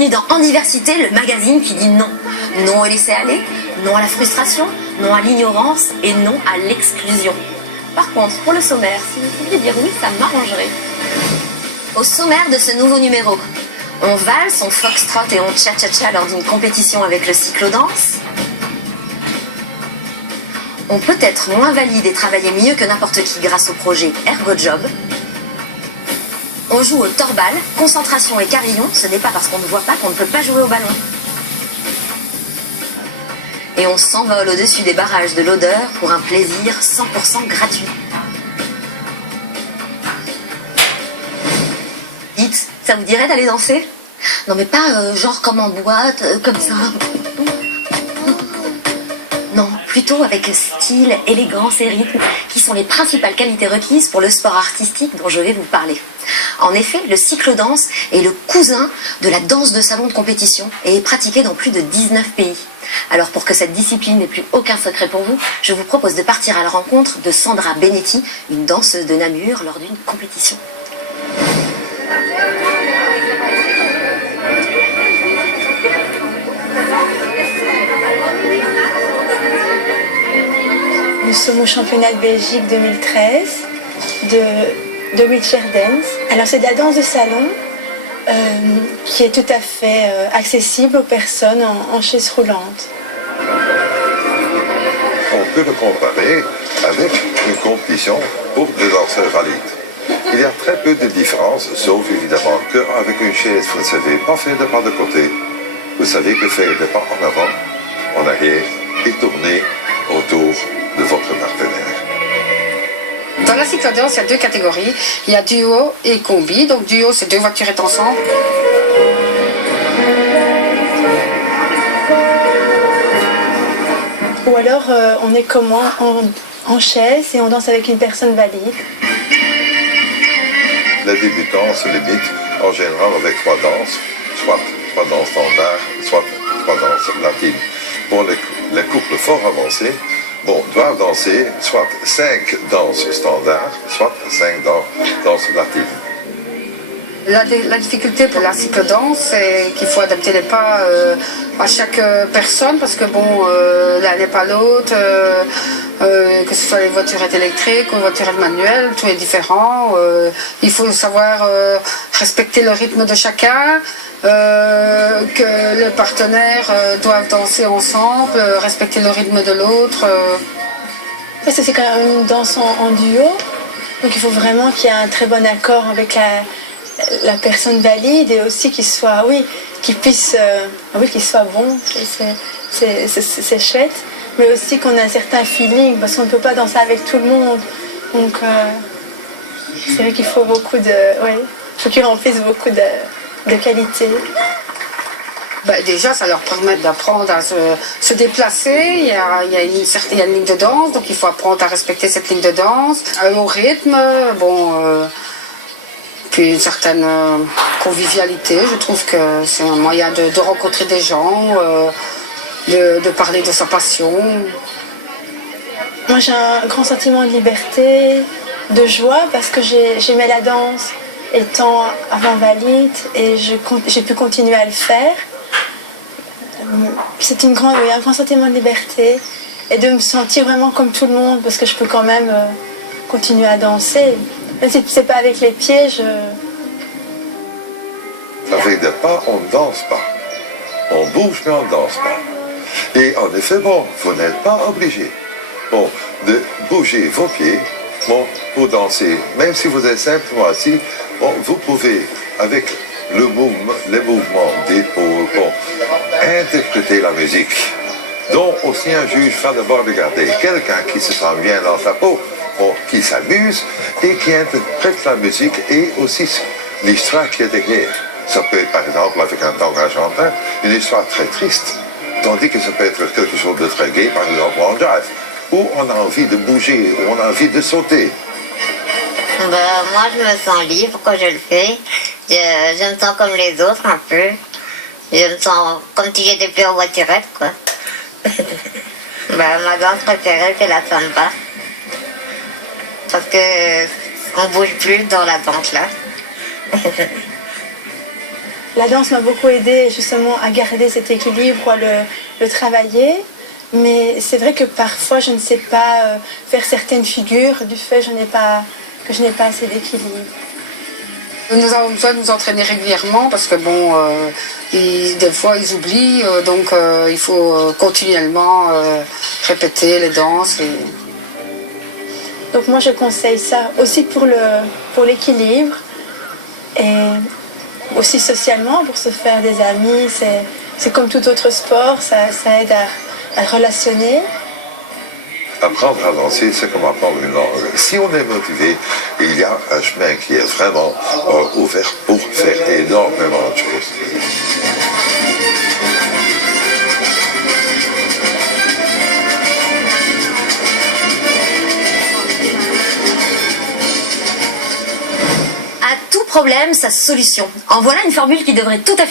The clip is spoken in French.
Bienvenue dans En Diversité, le magazine qui dit non. Non au laisser-aller, non à la frustration, non à l'ignorance et non à l'exclusion. Par contre, pour le sommaire, si vous pouviez dire oui, ça m'arrangerait. Au sommaire de ce nouveau numéro, on valse, on foxtrot et on cha-cha-cha lors d'une compétition avec le cyclo-danse. On peut être moins valide et travailler mieux que n'importe qui grâce au projet ErgoJob. On joue au torbal, concentration et carillon, ce n'est pas parce qu'on ne voit pas qu'on ne peut pas jouer au ballon. Et on s'envole au-dessus des barrages de l'odeur pour un plaisir 100% gratuit. Dites, ça vous dirait d'aller danser? Non mais pas genre comme en boîte, comme ça. Non, plutôt avec style, élégance et rythme, qui sont les principales qualités requises pour le sport artistique dont je vais vous parler. En effet, le cyclo-danse est le cousin de la danse de salon de compétition et est pratiqué dans plus de 19 pays. Alors pour que cette discipline n'ait plus aucun secret pour vous, je vous propose de partir à la rencontre de Sandra Benetti, une danseuse de Namur lors d'une compétition. Nous sommes au championnat de Belgique 2013 de wheelchair dance. Alors c'est de la danse de salon qui est tout à fait accessible aux personnes en chaise roulante. On peut le comparer avec une compétition pour des danseurs valides. Il y a très peu de différence, sauf évidemment qu'avec une chaise, vous ne savez pas faire de pas de côté. Vous savez que faire des pas en avant, en arrière et tourner autour de votre partenaire. Dans la cyclo-danse, il y a deux catégories. Il y a duo et combi. Donc duo, c'est deux voiturettes ensemble. Ou alors on est comme moi en chaise et on danse avec une personne valide. Les débutants se limitent en général avec trois danses, soit trois danses standards, soit trois danses latines. Pour les couples fort avancés, doivent danser soit 5 danses standards, soit 5 danses latines. La difficulté pour la cyclo-danse, c'est qu'il faut adapter les pas à chaque personne, parce que l'un n'est pas l'autre, que ce soit les voiturettes électriques ou les voiturettes manuelles, tout est différent. Il faut savoir respecter le rythme de chacun, que les partenaires doivent danser ensemble, respecter le rythme de l'autre. Parce que c'est quand même une danse en duo, donc il faut vraiment qu'il y ait un très bon accord avec la personne valide et aussi qu'il soit, qu'il puisse, qu'il soit bon, c'est chouette, mais aussi qu'on ait un certain feeling, parce qu'on ne peut pas danser avec tout le monde, donc c'est vrai qu'il faut faut qu'ils remplissent beaucoup de qualités. Déjà, ça leur permet d'apprendre à se déplacer. Il y a une ligne de danse, donc il faut apprendre à respecter cette ligne de danse, au rythme, puis une certaine convivialité. Je trouve que c'est un moyen de rencontrer des gens, de parler de sa passion. Moi, j'ai un grand sentiment de liberté, de joie, parce que j'aimais la danse étant avant valide et j'ai pu continuer à le faire. C'est un grand sentiment de liberté et de me sentir vraiment comme tout le monde, parce que je peux quand même continuer à danser. Même si c'est pas avec les pieds, Avec des pas, on ne danse pas. On bouge, mais on ne danse pas. Et en effet, vous n'êtes pas obligé de bouger vos pieds pour danser. Même si vous êtes simplement assis, vous pouvez, avec les mouvements d'épaule, interpréter la musique. Donc aussi un juge va d'abord regarder quelqu'un qui se sent bien dans sa peau, qui s'amuse et qui interprète la musique et aussi l'histoire qui est derrière. Ça peut être par exemple avec un tango argentin une histoire très triste, tandis que ça peut être quelque chose de très gai, par exemple en jazz, où on a envie de bouger, où on a envie de sauter. Moi je me sens libre quand je le fais, je me sens comme les autres un peu, je me sens comme si j'étais plus en voiturette quoi. Ma danse préférée c'est la samba, parce que on bouge plus dans la danse là. La danse m'a beaucoup aidé justement à garder cet équilibre, à le travailler. Mais c'est vrai que parfois je ne sais pas faire certaines figures du fait que je n'ai pas assez d'équilibre. Nous avons besoin de nous entraîner régulièrement parce que bon, des fois ils oublient, donc il faut continuellement répéter les danses. Donc moi je conseille ça aussi pour l'équilibre et aussi socialement pour se faire des amis. C'est comme tout autre sport, ça aide à relationner. Apprendre à danser, c'est comme apprendre une langue. Si on est motivé, il y a un chemin qui est vraiment ouvert pour faire énormément de choses. À tout problème, sa solution. En voilà une formule qui devrait tout à fait